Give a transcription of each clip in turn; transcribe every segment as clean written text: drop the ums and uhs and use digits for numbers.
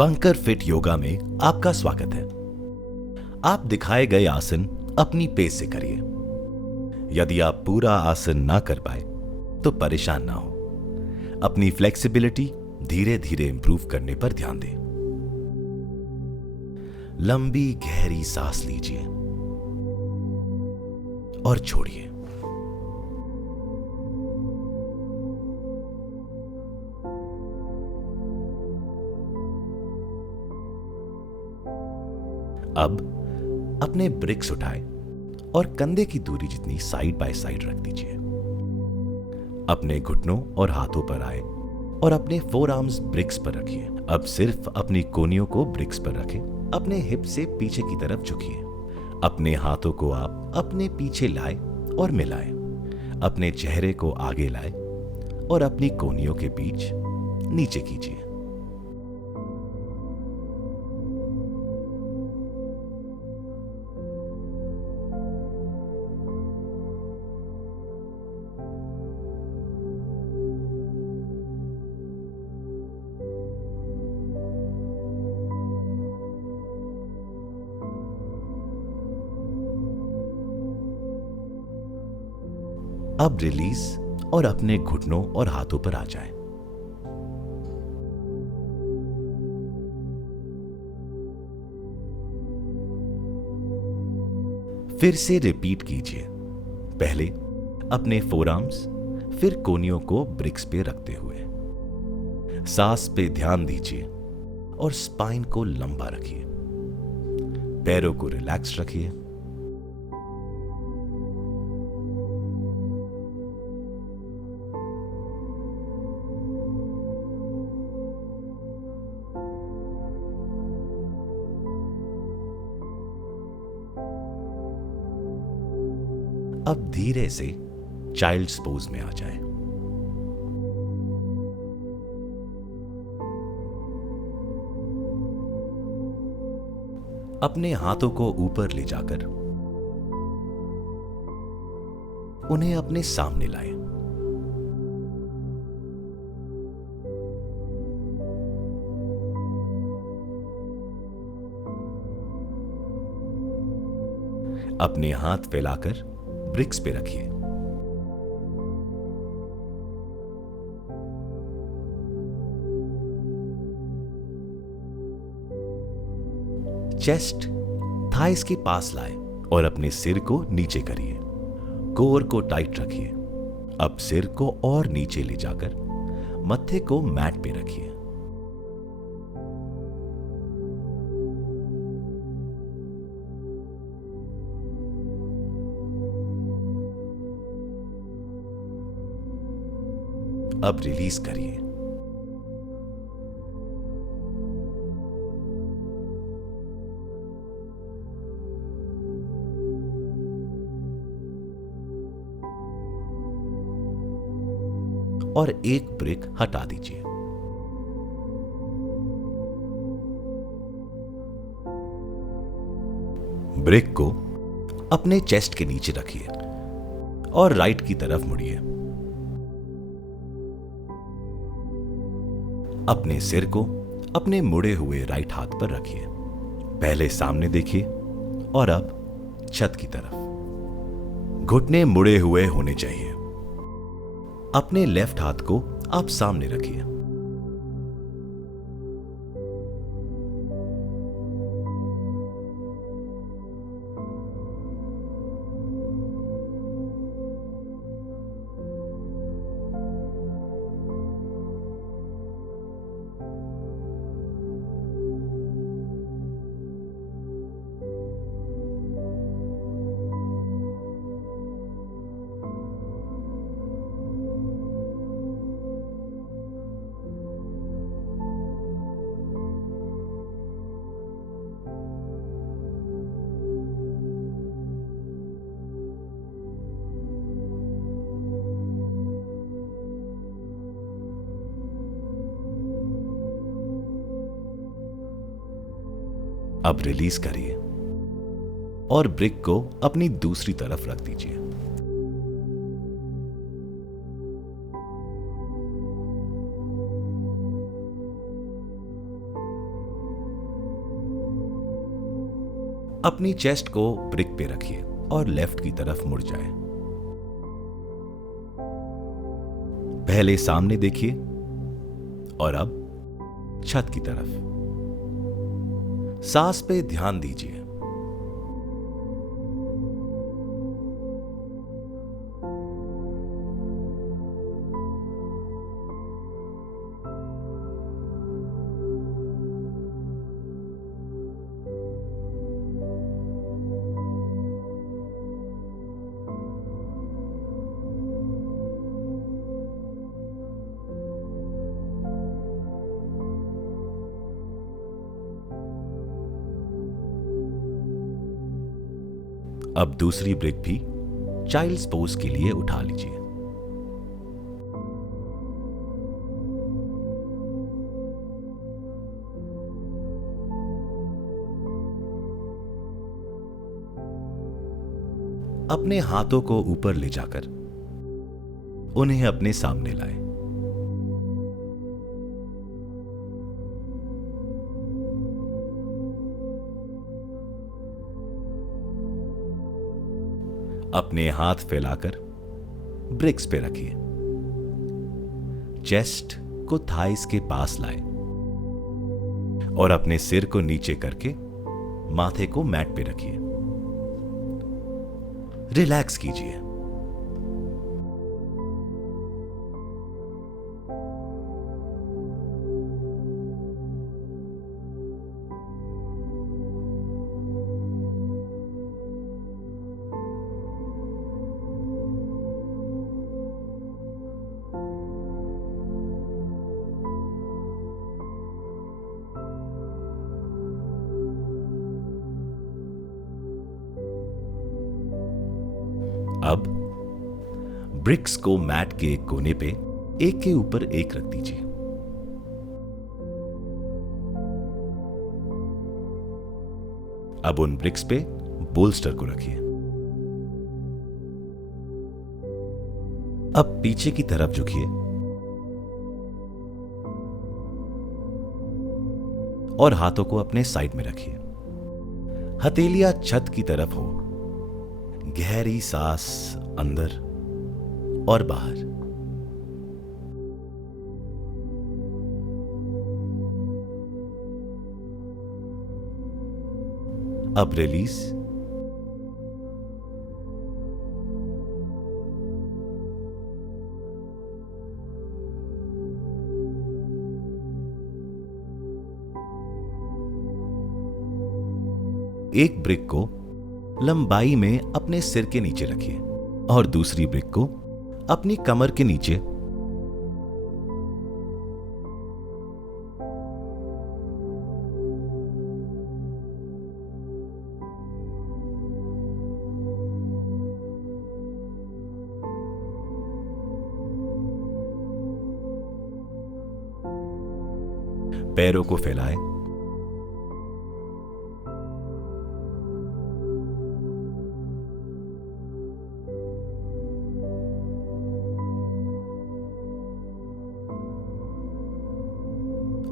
Bunker fit yoga में आपका स्वागत है। आप दिखाए गए आसन अपनी पेस से करिए। यदि आप पूरा आसन ना कर पाए तो परेशान ना हो। अपनी फ्लेक्सिबिलिटी धीरे धीरे इंप्रूव करने पर ध्यान दें। लंबी गहरी सांस लीजिए और छोड़िए। अब अपने ब्रिक्स उठाएं और कंधे की दूरी जितनी साइड बाय साइड रख दीजिए। अपने घुटनों और हाथों पर आए और अपने फोर आर्म्स ब्रिक्स पर रखिए। अब सिर्फ अपनी कोहनियों को ब्रिक्स पर रखें। अपने हिप से पीछे की तरफ झुकिए। अपने हाथों को आप अपने पीछे लाएं और मिलाएं। अपने चेहरे को आगे लाएं और अपनी कोहनियों के बीच नीचे कीजिए। अब रिलीज और अपने घुटनों और हाथों पर आ जाएं। फिर से रिपीट कीजिए। पहले अपने फोरआर्म्स, फिर कोहनियों को ब्रिक्स पे रखते हुए। सांस पे ध्यान दीजिए और स्पाइन को लंबा रखिए। पैरों को रिलैक्स रखिए। अब धीरे से चाइल्ड्स पोज में आ जाएं। अपने हाथों को ऊपर ले जाकर उन्हें अपने सामने लाएं। अपने हाथ फैलाकर ब्रिक्स पे रखिए। चेस्ट थाइस के पास लाएं और अपने सिर को नीचे करिए। कोर को टाइट रखिए। अब सिर को और नीचे ले जाकर मत्थे को मैट पे रखिए। अब रिलीज करिए। और एक ब्रिक हटा दीजिए। ब्रिक को अपने चेस्ट के नीचे रखिए और राइट की तरफ मुड़िए। अपने सिर को अपने मुड़े हुए राइट हाथ पर रखिए। पहले सामने देखिए और अब छत की तरफ। घुटने मुड़े हुए होने चाहिए। अपने लेफ्ट हाथ को आप सामने रखिए। अब रिलीज करिए और ब्रिक को अपनी दूसरी तरफ रख दीजिए। अपनी चेस्ट को ब्रिक पे रखिए और लेफ्ट की तरफ मुड़ जाए। पहले सामने देखिए और अब छत की तरफ। सांस पे ध्यान दीजिए। अब दूसरी ब्रिक भी चाइल्ड्स पोज के लिए उठा लीजिए। अपने हाथों को ऊपर ले जाकर उन्हें अपने सामने लाएं। अपने हाथ फैलाकर ब्रिक्स पे रखिए। चेस्ट को थाइस के पास लाएं और अपने सिर को नीचे करके माथे को मैट पे रखिए। रिलैक्स कीजिए। अब ब्रिक्स को मैट के एक कोने पे एक के ऊपर एक रख दीजिए। अब उन ब्रिक्स पे बोल्स्टर को रखिए। अब पीछे की तरफ झुकिए और हाथों को अपने साइड में रखिए। हथेलियां छत की तरफ हो। गहरी सांस अंदर और बाहर। अब रिलीज। एक ब्रिक को लंबाई में अपने सिर के नीचे रखिए और दूसरी ब्रिक को अपनी कमर के नीचे। पैरों को फैलाएं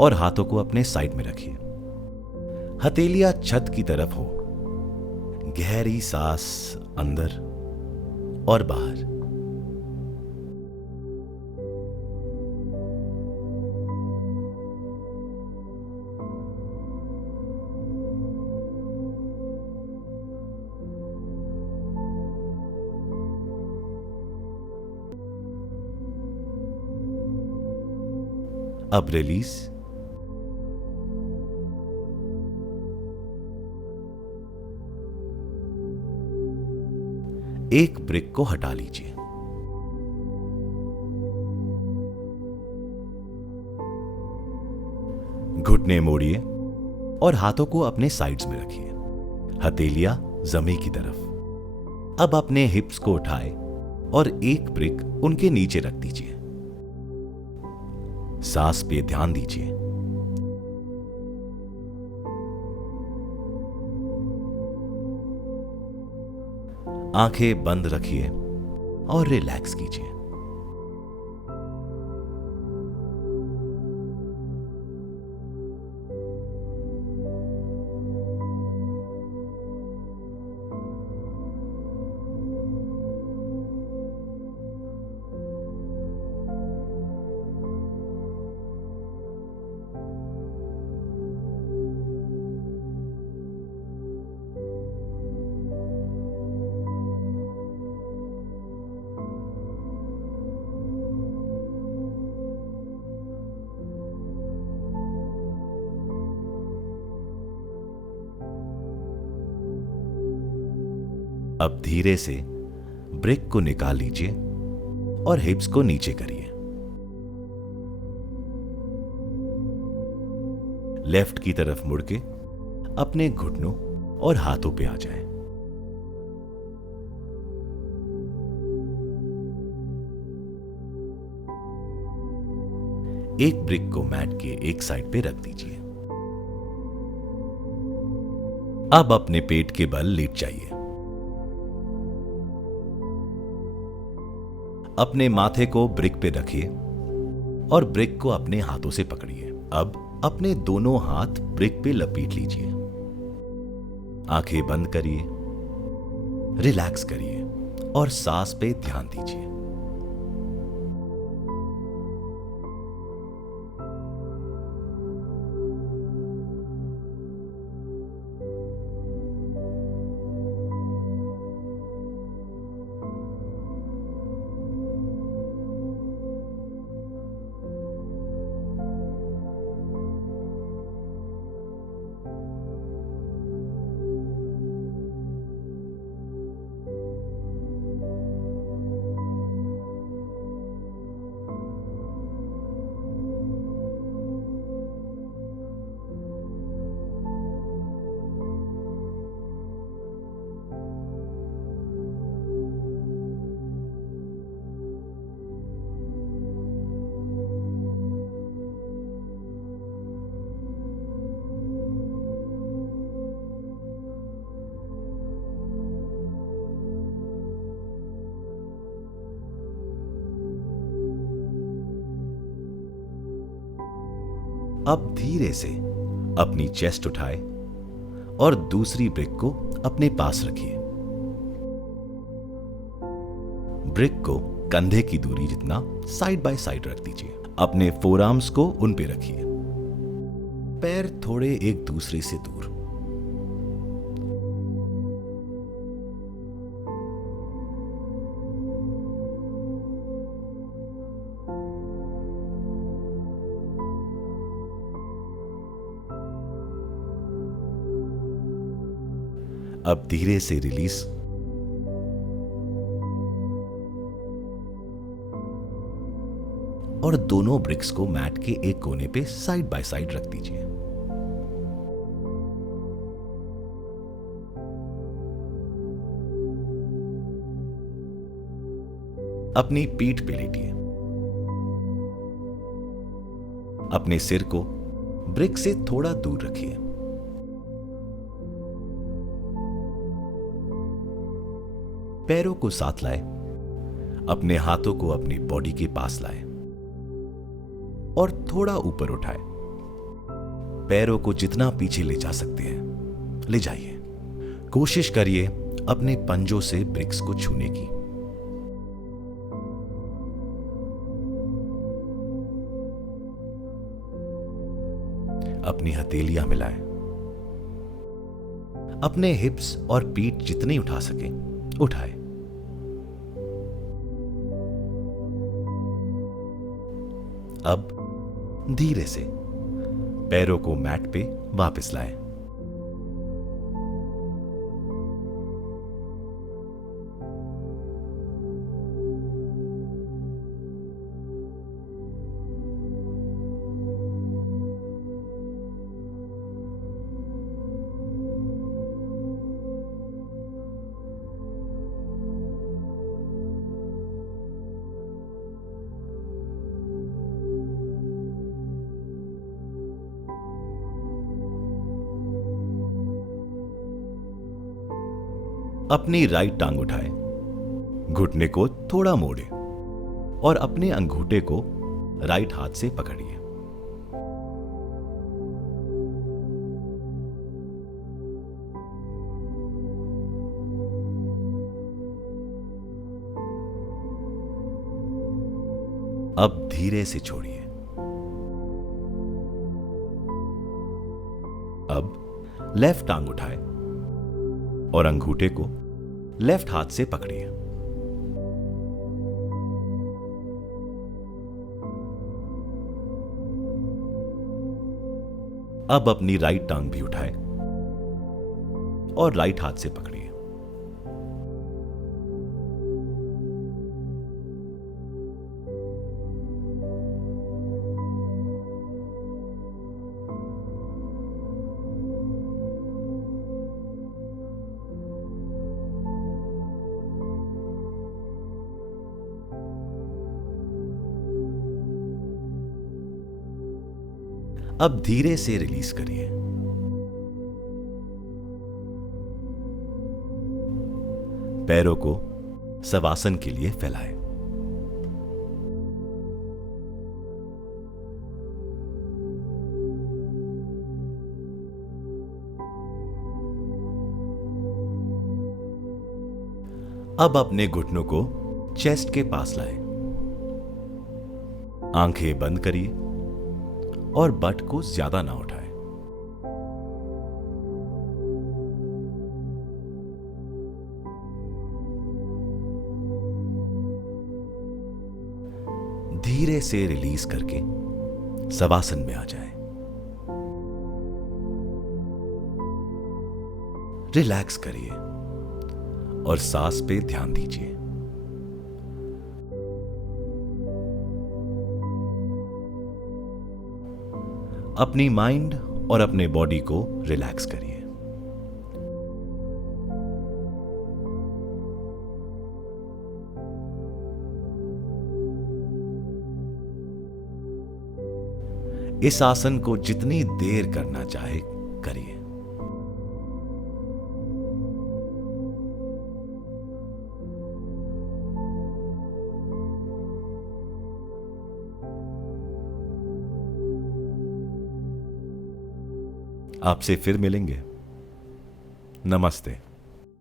और हाथों को अपने साइड में रखिए। हथेलियां छत की तरफ हो। गहरी सांस अंदर और बाहर। अब रिलीज। एक ब्रिक को हटा लीजिए। घुटने मोड़िए और हाथों को अपने साइड्स में रखिए। हथेलियां जमीन की तरफ। अब अपने हिप्स को उठाए और एक ब्रिक उनके नीचे रख दीजिए। सांस पे ध्यान दीजिए। आंखें बंद रखिए और रिलैक्स कीजिए। अब धीरे से ब्रिक को निकाल लीजिए और हिप्स को नीचे करिए। लेफ्ट की तरफ मुड़ के अपने घुटनों और हाथों पे आ जाएं। एक ब्रिक को मैट के एक साइड पे रख दीजिए। अब अपने पेट के बल लेट जाइए। अपने माथे को ब्रिक पे रखिए और ब्रिक को अपने हाथों से पकड़िए। अब अपने दोनों हाथ ब्रिक पे लपेट लीजिए। आंखें बंद करिए, रिलैक्स करिए और सांस पे ध्यान दीजिए। अब धीरे से अपनी चेस्ट उठाए और दूसरी ब्रिक को अपने पास रखिए। ब्रिक को कंधे की दूरी जितना साइड बाय साइड रख दीजिए। अपने फोरआर्म्स को उन पे रखिए, पैर थोड़े एक दूसरे से दूर। अब धीरे से रिलीज। और दोनों ब्रिक्स को मैट के एक कोने पे साइड बाय साइड रख दीजिए। अपनी पीठ पे लेटिए। अपने सिर को ब्रिक से थोड़ा दूर रखिए। पैरों को साथ लाए। अपने हाथों को अपनी बॉडी के पास लाए और थोड़ा ऊपर उठाए। पैरों को जितना पीछे ले जा सकते हैं ले जाइए। कोशिश करिए अपने पंजों से ब्रिक्स को छूने की। अपनी हथेलियां मिलाएं। अपने हिप्स और पीठ जितनी उठा सकें उठाए। अब धीरे से पैरों को मैट पे वापस लाएं। अपनी राइट टांग उठाए, घुटने को थोड़ा मोड़े और अपने अंगूठे को राइट हाथ से पकड़िए। अब धीरे से छोड़िए। अब लेफ्ट टांग उठाए और अंगूठे को लेफ्ट हाथ से पकड़िए। अब अपनी राइट टांग भी उठाए और राइट हाथ से पकड़िए। अब धीरे से रिलीज करिए। पैरों को शवासन के लिए फैलाएं। अब अपने घुटनों को चेस्ट के पास लाएं। आंखें बंद करिए और बट को ज्यादा ना उठाएं। धीरे से रिलीज करके शवासन में आ जाएं। रिलैक्स करिए और सांस पे ध्यान दीजिए। अपनी माइंड और अपने बॉडी को रिलैक्स करिए। इस आसन को जितनी देर करना चाहे करिए। आपसे फिर मिलेंगे। नमस्ते।